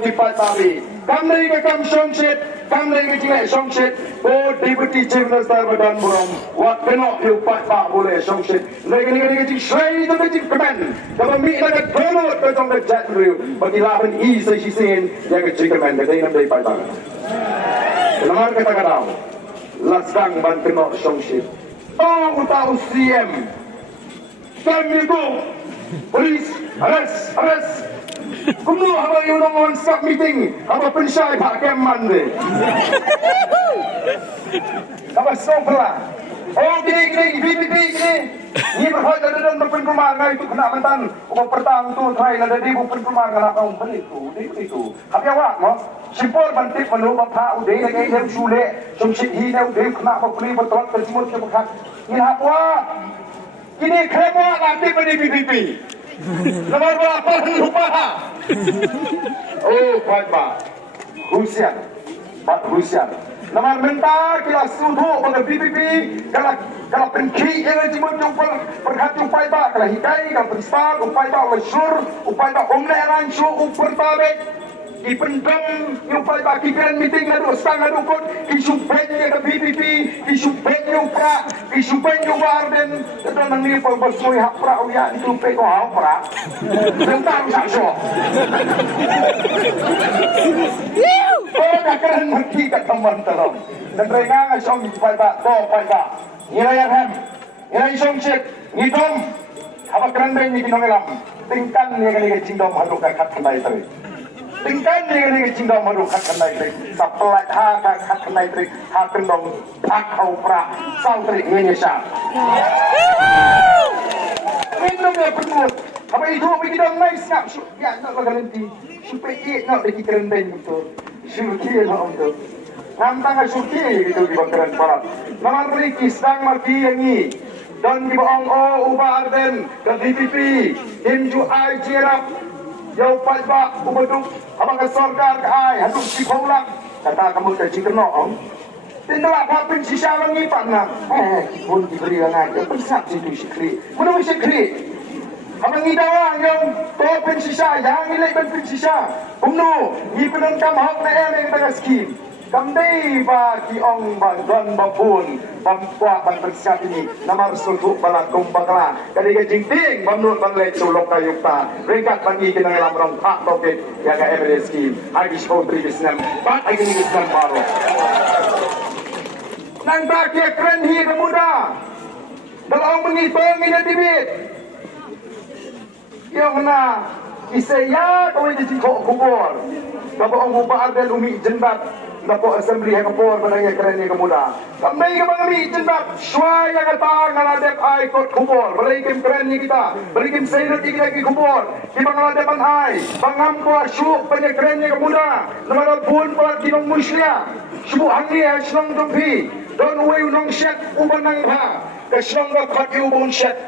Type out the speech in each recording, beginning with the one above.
di Patabi. Kami ke kam songsit, kami ke cingek songsit. Deputy Chief Minister Badan Burong, wat kenok yu Pak boleh songsit. Lagi cing slay itu cing kemen. Kalau mi nak download ke jong ke jet review, bagi lawan saya sisin yang ke cing kemen ke dalam dari Patabi. Lemar kata kadang, lasang ban kenok songsit. Oh, utau CM. Kami itu polis, arrest. Kumu apa yang nongon stop meeting, apa pensyai Pak Keman deh. Apa sopla? Oh gini, BPP gini. Ini berhak dalam berpenrumah itu kena mantan. Uang pertang tu try ada di berpenrumah kena kau beli itu. Tapi awak mo, simpul bantik menu bapa udah lagi yang sulit, sumsit hina udah kena beli betul terjemur ke bekat. Ini apa? Ini krema nanti pada BPP. Nomor berapa lupa? Oh, Pak. Husian. Nomor mentah kita suruh pada BPP kalau penki yang cuma jumpa perhati upaya pak kalau hikai kalau perispat upaya pak lesur upaya pak omlet rancu upaya tabek ipendam upaya pak kipiran meeting ngadu sang ngadu kot kisubenya ke BPP kisubenya upra kisubenya warden dan nanti bersui hak pra uya itu peko hak pra tentang sakso. Oh, nak keren mati kat teman terang. Dan rengang asong upaya pak to upaya pak. Nilai yang hem, nilai songsit, ngidom, apa keren deh ni kinongelam. Tingkan ni kali cindom haduk kat kenai teri. Tingkan ni kali cindom haduk kat kenai teri. Sapelai kat kenai teri, kendong akau pra, sang teri Indonesia. Minum ya perut. Apa itu apa kita naik snap, ya nak berganti. Supaya nak lagi keren deh betul. Syukur lah untuk. Nantang asuki gitu di bakaran parat. Nomor beriki sedang mati yang ini. Dan di bawang ubah arden dan DPP. Himju ai jirap. Yau pajak ubeduk. Abang ke sorgar ke ai. Haduk si kaulang. Kata kamu ke cikernok om. Tindak apa sisa lagi partner. Pun diberi dengan aja. Pesat situ sikri. Mana bisa sikri? Abang idawang yang topen sisa. Yang ini ben sisa. Umno. Ni penentang hak na yang tengah skim. Kami bagi ong bantuan bapun bampuak bantuan ini nama resultu balakung bakla dari kejingting bamnut banglek sulok kayukta rekat bagi kita dalam rompak topik yang ke MLS scheme agi spotri bisnem bat agi bisnem baru nang bagi keren hi kemuda dalam menghitung ini tibit yang mana isaya kau ini jingkok kubur kalau orang ubah ada umi jenbat Dapo assembly yang kapor padanya kerennya kemuda. Kami ke bangami jendak syai yang kata ngaladep ai kot kubor. Balikim kerennya kita. Balikim sainut iki lagi kubor. Di bangaladepan ai. Bangampo syuk panya kerennya kemuda. Namara pun pelat dinong muslia. Subuh angli ai senong jumpi. Don way unong syet ubanang ha. Kesenong dapat ubun syet.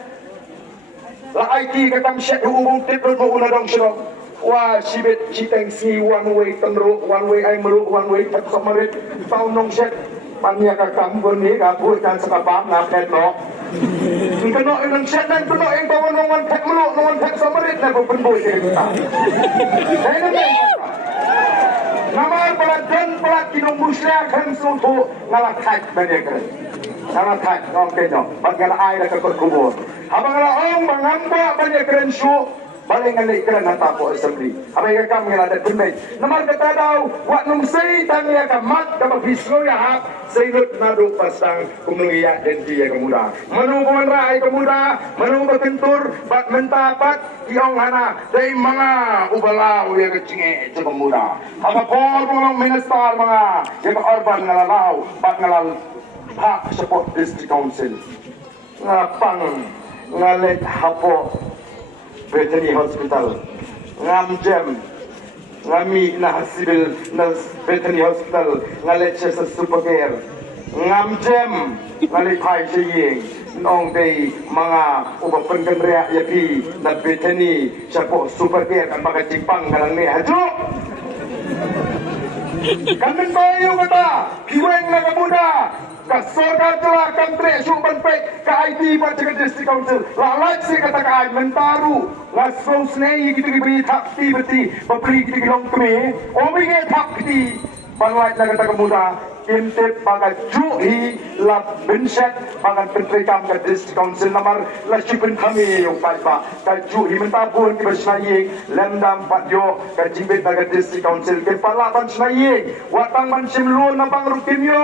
La IT kakam syet ubun tipul mo unadong senong. Wah, sibet citeng si one way tenru, one way ay meru, one way tak samarit, tau nong set, panya kakam goni, kabur kan sekapam, ngapet no. Keno yang set dan keno yang tahu nongan pek meru, nongan pek samarit, na berpenboy ke kita. Nama pelajan pelat kinong muslia kan suatu ngalah kait banyak kan. Ngalah kait, ngom keno, bagian air ke kubur. Abang ngalah bangamba banyak keren su. Balik ngalih kerana tak po assembly. Apa yang kami ada permit. Namar kata daw, wak nung say tangya ka mat ka magbisno ya hap, sayot nado pasang kumulungiya dan dia kemuda. Manu pemanra ay kemuda, manu berkentur, bat mentapat, iong hana, day mga ubalaw yang kecingin sa pemuda. Apa por mga minister mga, yung urban ngalalaw, bat ngalal, hak support district council. Ngapang, ngalit hapo, veterinary hospital ngam jam ngami na civil na veterinary hospital ngalet sa supercare ngam jam ngalit pai siying nong day mga ubapan kanrea yapi na veterinary sa po supercare kan baka cipang kalang ni hajo kamen tayo kata kiweng na kamuda ka sorga jela country syuban pe ka IT pa jaga district council la like se kata ka ai mentaru la so snei gitu beri thakti berti bapri gitu long keme omi ge thakti banglai na kata kemuda intip baga juhi la benset bagan pentrikam ke district council namar la syuban kami yung pa ka juhi mentabun ke bersnaye lendam patyo ka jimbit baga district council ke pala ban snaye watang ban simlu nabang rutin yo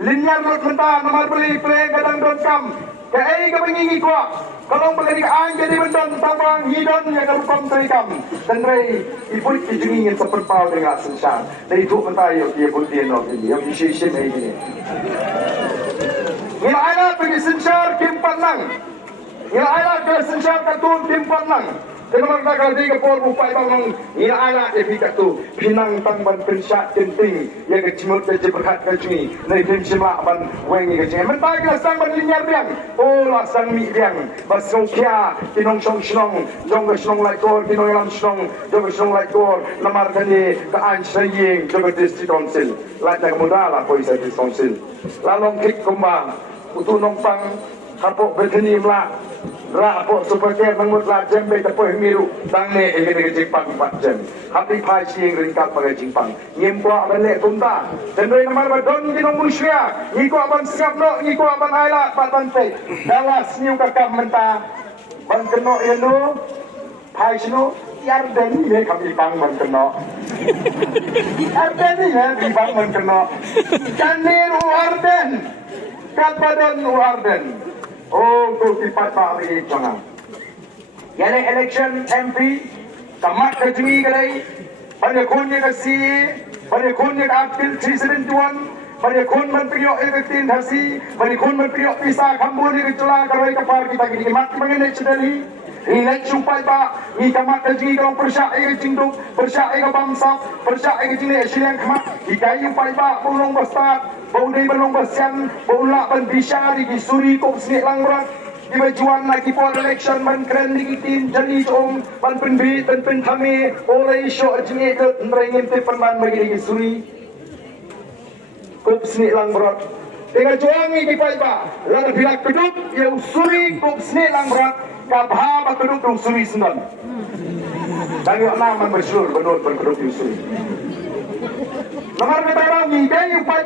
linyar rot mentah nomor beli play kadang kam ke ai ka bengingi ko kalau bagi ang jadi bendon tambang hidon yang kamu komtrikam dan rei ibu kijingin seperpau dengan sensar dari itu mentah yo dia pun dia no ini yang isi mai ini ila ala pergi sensar kimpanang ila ala ke sensar katun kimpanang Kenapa kalau dia kepol bupai bangun ila ala efika tu pinang tang ban pensat penting yang kecimut je berkat kecui nei tim sima ban wengi kecing mentai ke sang ban linyar biang oh la sang mi biang basong kia kinong song snong jong ke snong lai kor kinong lam snong jong ke snong lai kor lamar kani ka an saying jong ke district council la ta mudala poi sa district council la long kik kumbang utu nongpang kapok berkeni mla rapok superker mengut la jembe tepoh miru tangne ingin jingpang 4 jam hati pai siang ringkap pakai jingpang ngim kwa balik tunta jendoi namar badon kinong musia ngiko aban siap no ngiko aban aila patan pe dalas niu kakam menta ban keno eno pai sino yarden ni kami pang ban keno yarden ni di pang ban keno kanir uarden kabadan uarden oh tu tipat pak ini jangan. Yang election MP kamat kejui kadai, pada kunnya kasi, pada kunnya Artikel 371, pada kun menpriok efektif hasi, pada kun menpriok pisah kambun di kecuali karai kapar kita gini mat mengenai cedali. Ini supaya pak, ni kamat kejui kalau persyak jingduk, persyak bangsa, persyak jingduk silang kamat, ikai supaya pak pulung besar. Bau day balong basyan, bau la ban bisya di suri kop snik langrat, di bajuan lagi pol election ban keren di tim jadi om ban penbi dan pentame oleh show jenis ke nrengin te penman bagi di suri kop snik langrat. Dengan juang ini pa lalu bila kedut ya suri kop snik langrat kabha kedut dong suri sendan. Dan yang nama bersyur benut berkedut di suri. Lamar kita orang ni dia yang pa.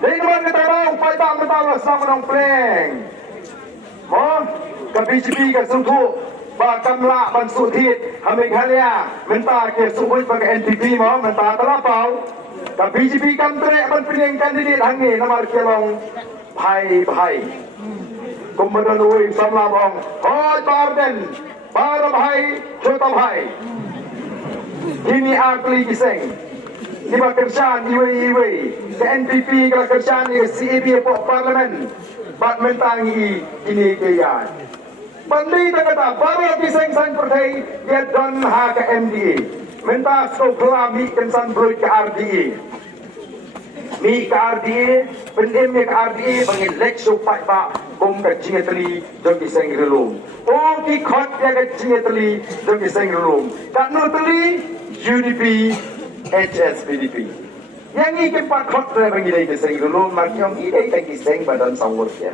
Dari mana kita tahu upaya tak mental sama orang pleng. Mon, ke BJP ke suku, bakam lah bansu tit, hamil halia, mentah ke suku pakai NPP mon, mentah terlapau. Ke BJP kam terek ban pening kandidat hangi nama kelong, bhai. Kemudian ui samla bong, hoi barden, para bhai, chota bhai. Ini akli kiseng. Iba kerjaan iwe ke NPP kalau kerjaan ke CAB pok parlimen bat mentangi ini kaya bandi tak kata baru kiseng san pertai dia don ha ke MDA mentah so kelami kensan broy ke RDA mi ke RDA pendim ke RDA bagi lekso pak pak bom ke jingeteli don kiseng relum oh ki khot dia ke jingeteli don kiseng relum kat no teli UDP HSPDP. Yang ini keempat khotbah bagi dia kiseng dulu, maknya ini kita kiseng badan sawur ya.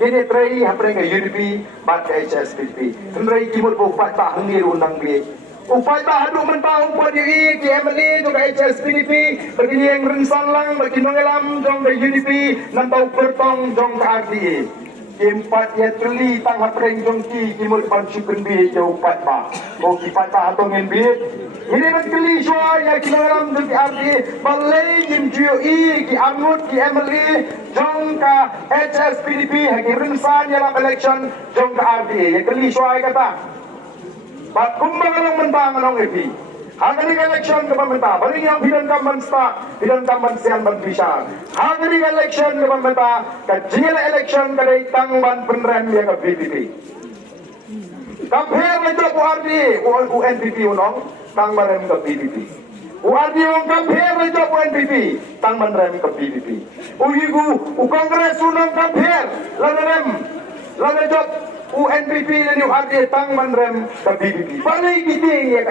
Kini terakhir apa yang UDP, bat HSPDP. Terakhir kimur bupat tahun ni undang beli. Upaya tahan mentah upaya di MLA juga HSPDP bagi yang rensan lang bagi nongelam jong dari UDP nantau pertong jong ke RDA. Empat ya teli tangga pereng jongki kimur depan syukun bi jauh empat pak. Oh kipat atongin bi. Ini menteli soal ya kita dalam jongki RDA balai jim GOE ki angut ki MLA jong ke HSPDP hagi rensan dalam election jong ke RDA. Ya teli soal kata. Bat kumbang along mentang along epi. Hari election ke pemerintah, balik yang bidang kamban start, bidang kamban sian berbisa. Hari election ke pemerintah, kecil election ke dari tangban penerang dia ke BPP. Compare dengan UNPP unong, tangban rem ke BPP. URD yang compare dengan UNPP, tangban rem ke BPP. Kongres unong compare, lalu rem, lalu job. UNPP dan URD tangman rem ke BPP. Balik giting ya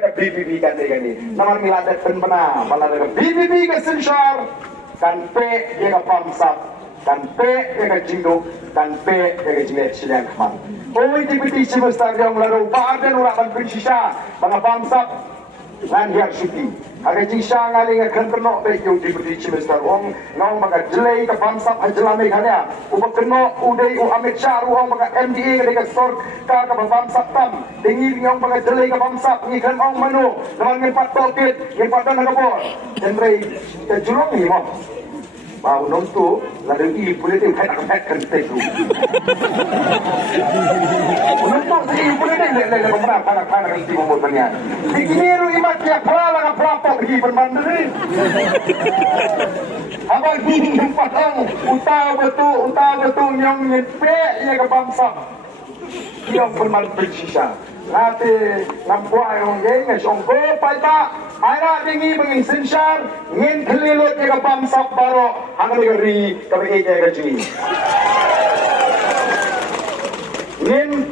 ke BPP kan dia ni. Namar miladat penpena, malah ke BPP ke sensor, kan pe dia ka pamsap kan pe dia ka jingduk kan pe dia ka jilet silang kemang oi dipiti semesta yang lalu pa ada ora kan prinsisa mga pamsap nan hiak siti aga jingsa ngali nga kan keno be yung dipiti semesta ong ngau mga jelay ka pamsap ajalame kanya ubak keno udai u amit syaru ong mga MDA ka sor ka pamsap tam tingin yung mga jelay ka pamsap ni kan ong manu naman ng patokit yung patan nagabor siyempre ka julong ni mo mau nonto ladang i politik kan tek nonto si politik le pemerintah panak kan ti mo banyan dikiniru imat ya pala ka prapok hi permandiri abang hing patang utau betul yang nyepe ya ka bangsa yang bermal bersisa Nate nampuay ang gay nga siyong ko palta ana dingi banging sinsyan ngin kelilot ya ka bamsak baro hanggang ri kami ya ka ji ngin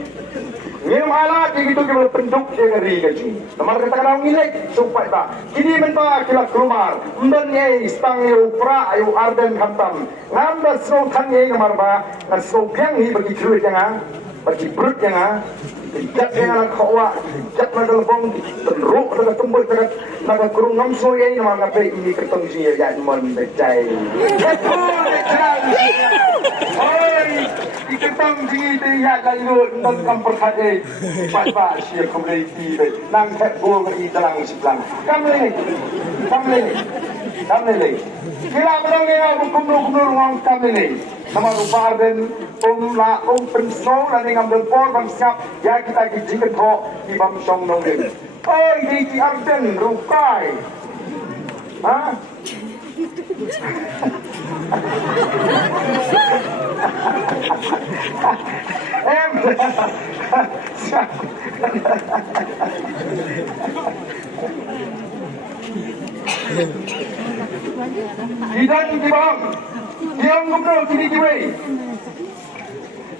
ala dingi to kibal penduk ya ka ri ka ji namar kata kana ngilik supay ta kini menta kilak rumar mben ye stang yo pra ayo arden khantam ngam da sno khan ye ngamar ba na so pyang hi bagi kruit yang bagi brut yang Jat yang anak kawa, jat naga lebong, teruk naga tumbul naga kurung ngamso ya ini mga pe ini ketong siya ya mon becai. Oi, iketong siya ya lalu non kampur kade, pak siya komuniti be, nang hepbo ke dalang siplang. Kamle. Kila berang ya kumur ngong kamle. Nama rupa dan pensau dan yang ambil por bangsa ya kita gijikan ho di bamsong nongin. Oh di arden rupai, ah? Idan di bawah. Yang gubernur kini kiwai.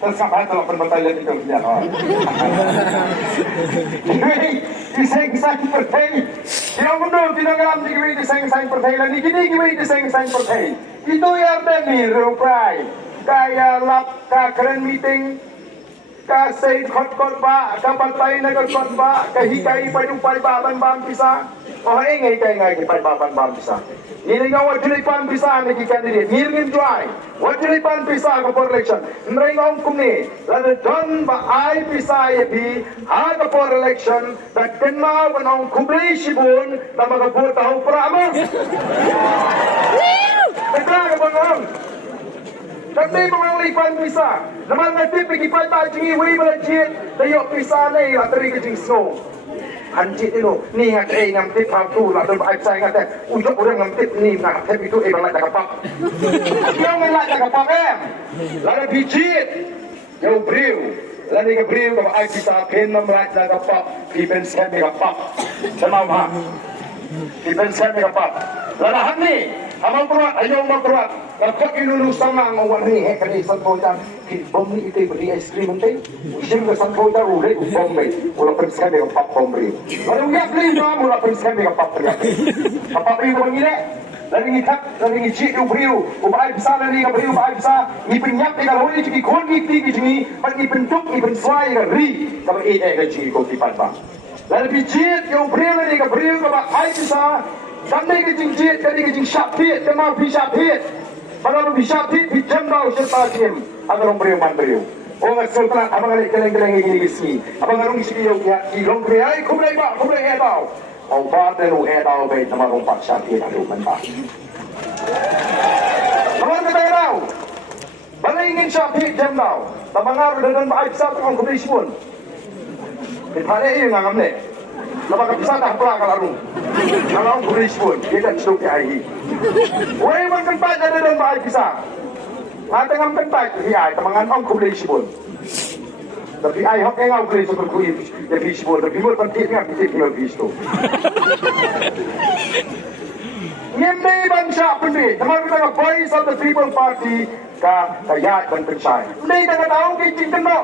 Tersampai kalau perbatalan itu dia. Kiwai diseng-seng pertai. Yang gubernur tidak ngalam di kiwai diseng-seng pertai lagi kini kiwai diseng-seng pertai. Itu yang demi rupai. Kaya lap ka keren meeting. Ka say kot ba, ka patay na kot ba, ka hikay pa yung palibaban ba ang pisa. Oh ingay kay palibaban ba ang pisa. Nilingaw at julipan pisa ang candidate. Nilingin dry. Wat julipan pisa ang for election. Nringong kumni. Lada don ba ay pisa yabi haga for election. Dat kenma wanong kumli sibun na magabuta ho prama. Naglaga ba ngong? Tapi mga lipan pisa. Naman natip ikipay tayo iwi malajit. Tayo pisa na ila tari kajing snow. Anjit itu ni ngat ngam tip tu la tu ai sai ngat ujok orang ngam tip ni nak tip itu bang lak kapap yang lak kapap la bijit yo briu la ni briu ka ai bisa pen nam lak kapap di pen sen me kapap sama ma di pen sen me kapap la han ni amang kuat ayo amang kuat kapag inulu sama ang wan ni he kani santo jang bom ni itu beri es krim nanti usim ke santo jang ule bom ni wala pen sen me kapap bom briu lalu ya beli ma wala pen sen me kapap kapap briu ko ngile lagi ngitak lagi ngicik briu ubai bisa lagi briu ubai bisa ni penyap ni kalau ni ciki kon ni tigi cini pagi bentuk ni benswai ri kalau ini ke ciki ko tipat ba lalu bijit yo briu ni ke briu ko ba ai bisa sampai ke jinjit dari ke jing syapit kemau bi syapit pada bi syapit bi jambau serta sim agar briu man briu oh sultan abang alik keleng-keleng ini gisi abang ngarung gisi yo ya di long briu ai kumlai tau ông ba tên u e đào về tham gia phát sản thì là đủ mạnh ta. Naman kita daw, balingin siya pig jam daw. Tamangar dengan baik sa ang komisyon. Ipale iyo nga ngamne. Napakapisa ta pala kalarong. Ang komisyon, kita sudo kay ai. Way man kan pa dengan baik bisa. Atang ang pentak hi ai tamangan ang komisyon. Tapi ay hok nga ukri sa kuy ya bisbo tapi mo pantit nga pitit nga bisto ngimbe bansa pundi tamang kita voice of the people party ka kaya ban pensay hindi nga tao kay tingno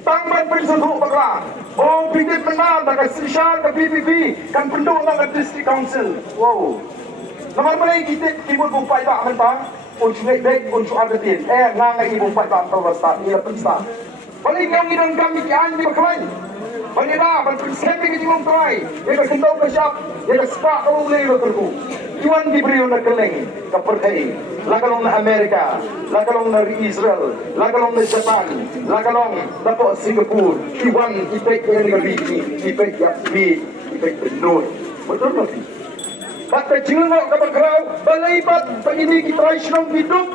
tangman pensudu bakla o pitit menal daga sisyan ka PPP kan penduk nga district council wow Naman malay kita timur bumpai tak mentang. Unsur baik, unsur ardetin. Ngangai bumpai tak terwasat. Ia pensa. Balik yang hidung kami kian di berkelai. Balik dah, balik semping di jumlah kelai. Ia kesintau kesyap. Ia kesepak kalau boleh berkerku. Iwan diberi nak keleng. Kepercayai. Lakalong na Amerika. Lakalong na Israel. Lakalong na Japan. Lakalong dapat Singapura. Iwan ipek yang negeri. Ipek yang bi. Ipek penuh. Betul tak? Bapak jengok ke berkerau, balibat begini kita rasional hidup.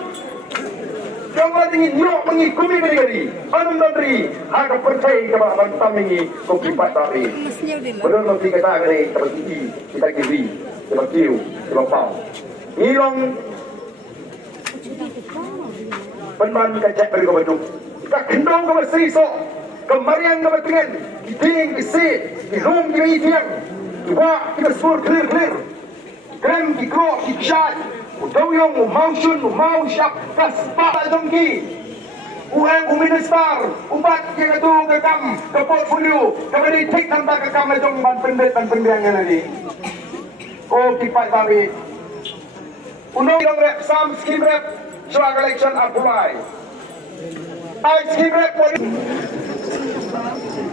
Jangan ingin nyok mengikumi negeri. Anum dari hak percaya kepada bantam ini kopipat tadi. Benar nanti kita akan terjadi kita kiri, kita kiu, kita pau. Ilong penman kacak dari kebaju. Kita kendong ke mesri so, kemarian ke betengan, kiting kisi, kilung kiri tiang, kiwa kita sebut clear. Krem kikro kikshat, udawyong umausun umausyap kaspa dongki. Uang uminister, ubat yang itu kekam ke portfolio, kembali tik tentang kekam lejong ban pendiriannya nanti. Oh kipat tarik. Unong yang rep sam skim rep swag election apply. I skim rep polis.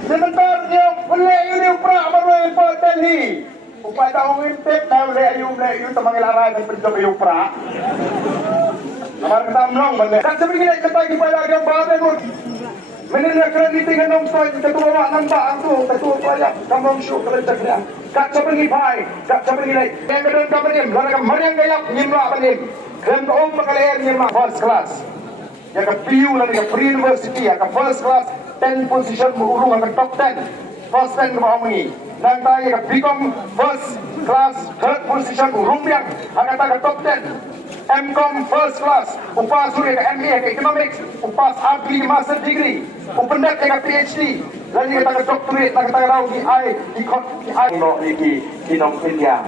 Sebentar dia boleh ini upra baru important ni. Upaya tahu intip dah leyu tamang ilaray ng penjok yung pra. Amar kita mlong balik. Tak seperti kita kita pada yang bahagia pun. Menilai kredit dengan nomor ketua nambah tu ketua payah kamu show kerja dia. Tak seperti pai, tak seperti lain. Yang kedua kamu lalu kemarin gaya nyimla panim. Klaim kau makalaya nyimla first class. Yang ke PU lalu ke Free University yang ke first class 10 position berurung ke top 10. First 10 ke bawah ini. Dan tayo become first class third position rupiah akan tayo top 10 MCom first class upas suri ke MA ke economics upas agri master degree upendak ke PhD lalu kita ke doctorate kita tahu di no iki kinong India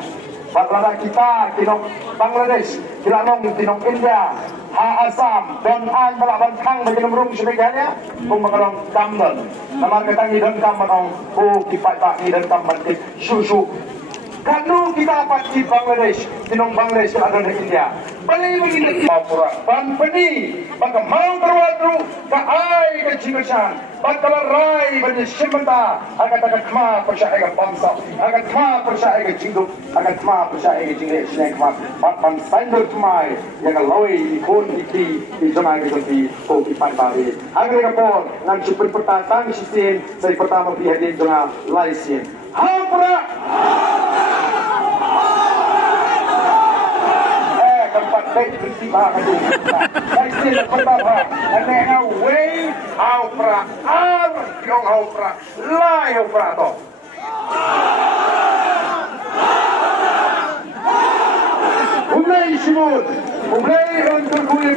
Bangladesh kita kinong Bangladesh kinong India Ha Assam Don An balak bangkang bagi nomorong sebagainya kung makalong kamdan naman katang idang kamdan o kipat tak idang kamdan susu kanu kita dapat di Bangladesh tinong Bangladesh ada di India balik begini pura panpeni maka mau berwadu ke ai ke cimesan bakal rai bagi sementa akan tak kema percaya ke bangsa akan kema percaya ke hidup akan kema percaya ke jingle snack mat man sandal kemai yang loi ikon iki di zona ke di kopi pantari agar kapor ngan super pertantang sistem saya pertama pihak di zona laisin hampura tempat baik bersifat itu. Baik sila pertama, ane away haupra, yung haupra, lai haupra to. Umlay simut, umlay ang turkuya